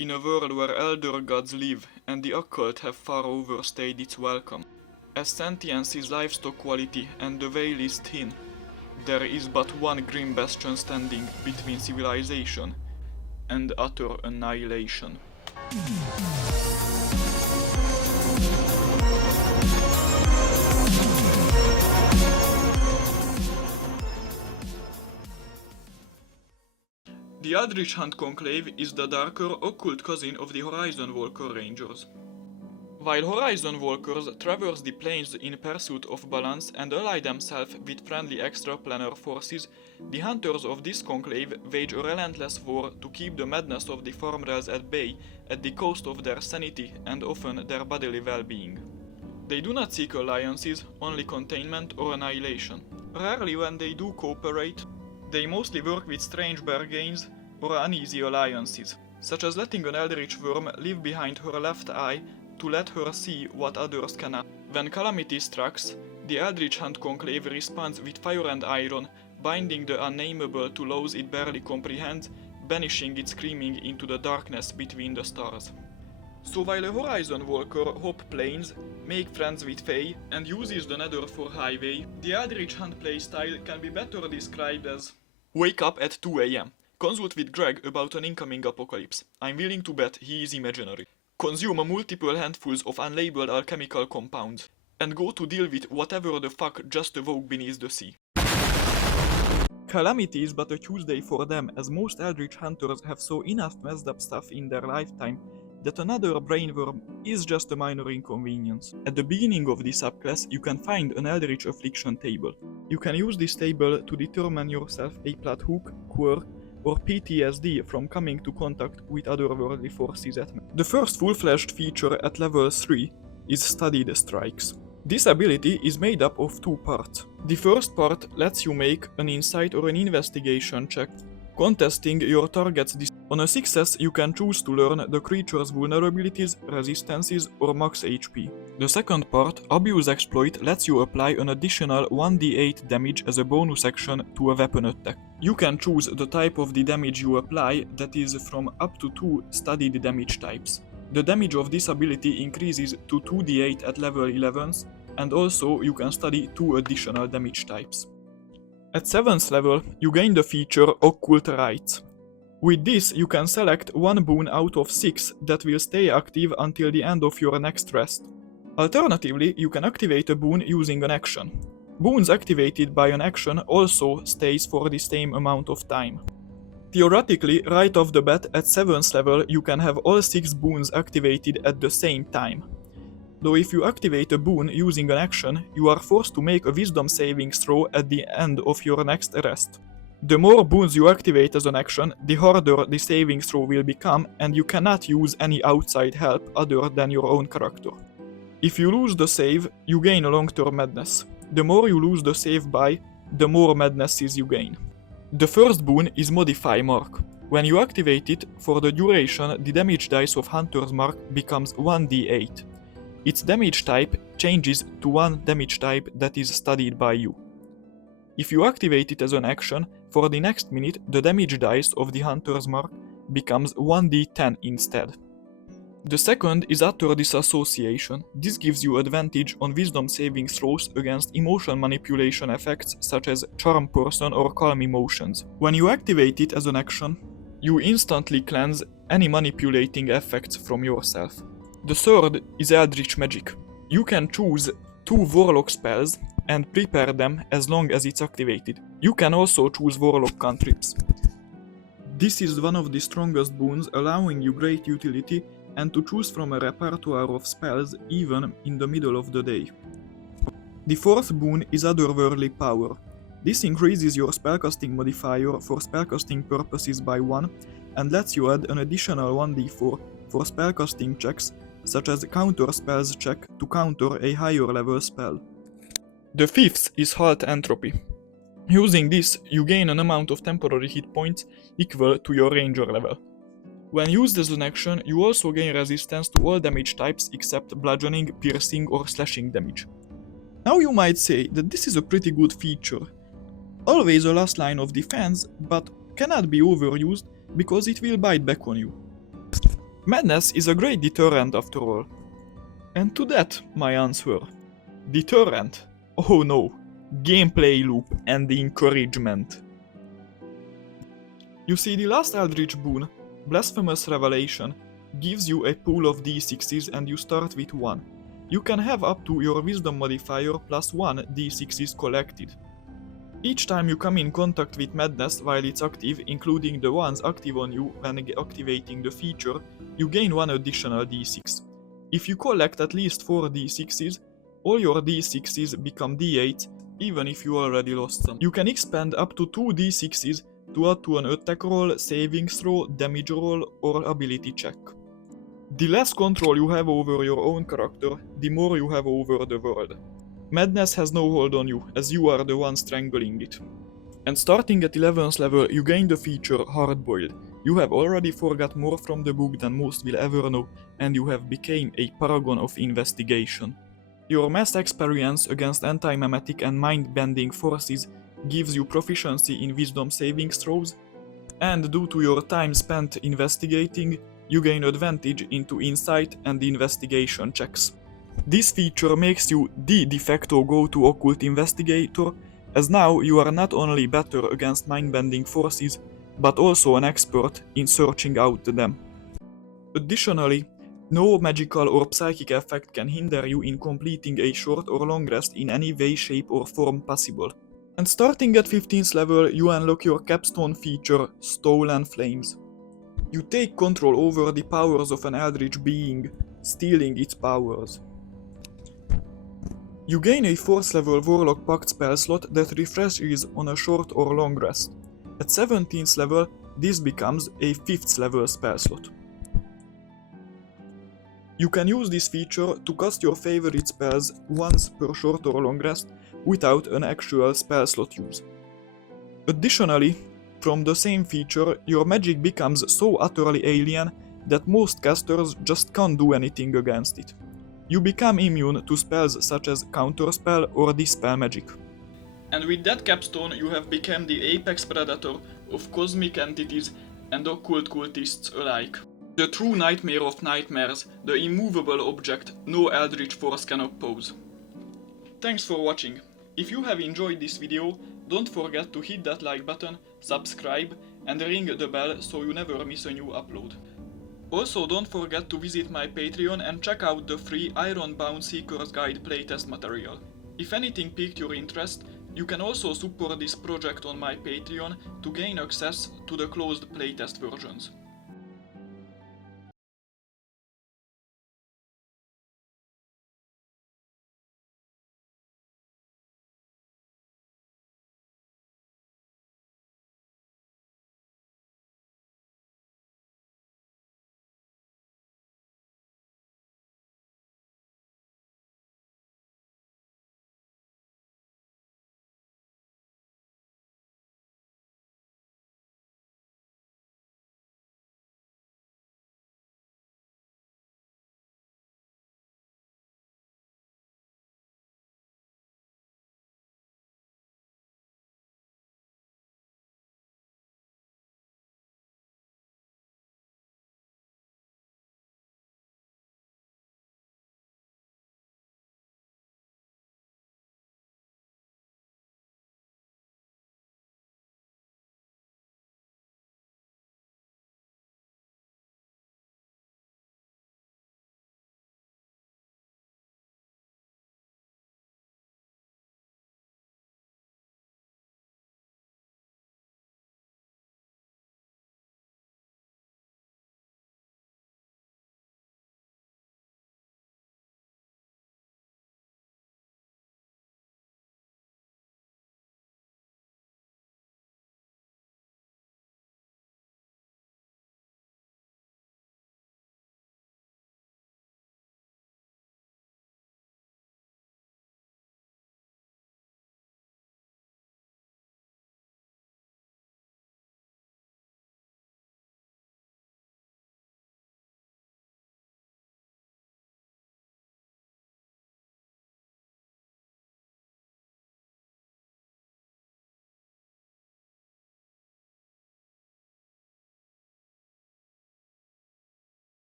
In a world where elder gods live and the occult have far overstayed its welcome, as sentience is livestock quality and the veil is thin, there is but one grim bastion standing between civilization and utter annihilation. The Eldritch Hunt Conclave is the darker, occult cousin of the Horizon Walker Rangers. While Horizon Walkers traverse the planes in pursuit of balance and ally themselves with friendly extraplanar forces, the hunters of this conclave wage a relentless war to keep the madness of the farmrails at bay at the cost of their sanity and often their bodily well-being. They do not seek alliances, only containment or annihilation. Rarely when they do cooperate, they mostly work with strange bargains or uneasy alliances, such as letting an eldritch worm live behind her left eye to let her see what others cannot. When calamity strikes, the Eldritch Hunt Conclave responds with fire and iron, binding the unnameable to laws it barely comprehends, banishing it screaming into the darkness between the stars. So while a Horizon Walker hop planes, make friends with Fae, and uses the Nether for highway, the Eldritch Hunt playstyle can be better described as: wake up at 2 AM, consult with Greg about an incoming apocalypse. I'm willing to bet he is imaginary. Consume multiple handfuls of unlabeled alchemical compounds, and go to deal with whatever the fuck just awoke beneath the sea. Calamity is but a Tuesday for them, as most Eldritch Hunters have so enough messed up stuff in their lifetime that another brainworm is just a minor inconvenience. At the beginning of this subclass, you can find an Eldritch Affliction table. You can use this table to determine yourself a plot hook, quirk, or PTSD from coming to contact with otherworldly forces at me. The first full-fledged feature at level 3 is Studied Strikes. This ability is made up of two parts. The first part lets you make an insight or an investigation check, contesting your target's On a success, you can choose to learn the creature's vulnerabilities, resistances, or max HP. The second part, Abuse Exploit, lets you apply an additional 1d8 damage as a bonus action to a weapon attack. You can choose the type of the damage you apply, that is from up to 2 studied damage types. The damage of this ability increases to 2d8 at level 11s, and also you can study 2 additional damage types. At 7th level, you gain the feature Occult Rites. With this, you can select one boon out of 6 that will stay active until the end of your next rest. Alternatively, you can activate a boon using an action. Boons activated by an action also stays for the same amount of time. Theoretically, right off the bat at 7th level, you can have all 6 boons activated at the same time. Though if you activate a boon using an action, you are forced to make a wisdom saving throw at the end of your next rest. The more boons you activate as an action, the harder the saving throw will become, and you cannot use any outside help other than your own character. If you lose the save, you gain a long-term madness. The more you lose the save by, the more madnesses you gain. The first boon is Modify Mark. When you activate it, for the duration, the damage dice of Hunter's Mark becomes 1d8. Its damage type changes to one damage type that is studied by you. If you activate it as an action, for the next minute the damage dice of the Hunter's Mark becomes 1d10 instead. The second is Utter Disassociation. This gives you advantage on wisdom saving throws against emotion manipulation effects such as Charm Person or Calm Emotions. When you activate it as an action, you instantly cleanse any manipulating effects from yourself. The third is Eldritch Magic. You can choose 2 Warlock spells and prepare them as long as it's activated. You can also choose Warlock cantrips. This is one of the strongest boons, allowing you great utility and to choose from a repertoire of spells even in the middle of the day. The fourth boon is Otherworldly Power. This increases your spellcasting modifier for spellcasting purposes by 1 and lets you add an additional 1d4 for spellcasting checks, such as Counter Spells check to counter a higher level spell. The fifth is Halt Entropy. Using this, you gain an amount of temporary hit points equal to your ranger level. When used as an action, you also gain resistance to all damage types except bludgeoning, piercing or slashing damage. Now you might say that this is a pretty good feature. Always a last line of defense, but cannot be overused because it will bite back on you. Madness is a great deterrent after all. And to that, my answer. Deterrent? Oh no. Gameplay loop and the encouragement. You see, the last Eldritch boon, Blasphemous Revelation, gives you a pool of d6s and you start with 1. You can have up to your wisdom modifier plus 1 d6s collected. Each time you come in contact with madness while it's active, including the ones active on you when activating the feature, you gain 1 additional d6. If you collect at least 4 d6s, all your d6s become d8s, even if you already lost some. You can expand up to 2 d6s to add to an attack roll, saving throw, damage roll, or ability check. The less control you have over your own character, the more you have over the world. Madness has no hold on you, as you are the one strangling it. And starting at 11th level, you gain the feature Hardboiled. You have already forgot more from the book than most will ever know, and you have become a paragon of investigation. Your mass experience against anti-memetic and mind-bending forces gives you proficiency in wisdom saving throws, and due to your time spent investigating, you gain advantage into insight and investigation checks. This feature makes you the de facto go-to occult investigator, as now you are not only better against mind-bending forces, but also an expert in searching out them. Additionally, no magical or psychic effect can hinder you in completing a short or long rest in any way, shape or form possible. And starting at 15th level, you unlock your capstone feature, Stolen Flames. You take control over the powers of an eldritch being, stealing its powers. You gain a 4th level Warlock Pact spell slot that refreshes on a short or long rest. At 17th level, this becomes a 5th level spell slot. You can use this feature to cast your favorite spells once per short or long rest without an actual spell slot use. Additionally, from the same feature, your magic becomes so utterly alien that most casters just can't do anything against it. You become immune to spells such as Counterspell or Dispel Magic. And with that capstone, you have become the apex predator of cosmic entities and occult cultists alike. The true nightmare of nightmares, the immovable object no eldritch force can oppose. Thanks for watching. If you have enjoyed this video, don't forget to hit that like button, subscribe and ring the bell so you never miss a new upload. Also, don't forget to visit my Patreon and check out the free Ironbound Seeker's Guide playtest material. If anything piqued your interest, you can also support this project on my Patreon to gain access to the closed playtest versions.